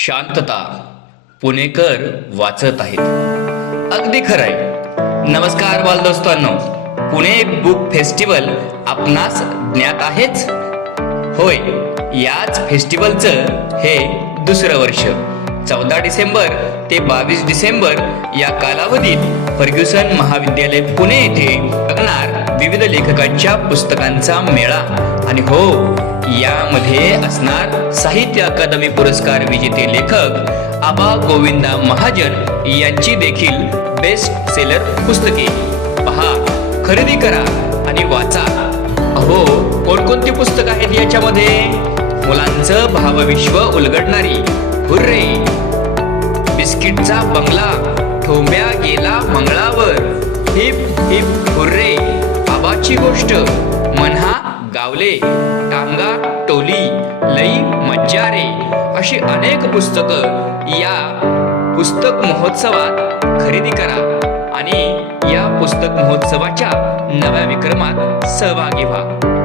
शांतता पुणेकर वाचत आहेत. अगदी खरंय. नमस्कार बालदोस्तांनो. पुणे बुक फेस्टिवल आपणास ज्ञात आहेच? होय याच फेस्टिवलचं हे दुसरं वर्ष. चौदा डिसेंबर ते बावीस डिसेंबर या कालावधीत फर्ग्युसन महाविद्यालय पुणे येथे लागणार विविध लेखकांच्या पुस्तकांचा मेळा. आणि हो यामध्ये असणार साहित्य अकादमी पुरस्कार विजेते लेखक आबा गोविंदा महाजन यांची देखील बेस्ट सेलर पुस्तके. पहा खरेदी करा आणि वाचा. अहो कोणकोणती पुस्तक आहेत याच्यामध्ये? मुलांचं भावविश्व उलगडणारी हुर्रे. बिस्किटचा बंगला ठोंब्या गेला मंगळावर. Hip hip hurray. आबाची गोष्ट मनहा गावले. टांगा लई अशी अनेक पुस्तकं या पुस्तक महोत्सवात खरेदी करा आणि या पुस्तक महोत्सवाच्या नव्या विक्रमात सहभागी व्हा.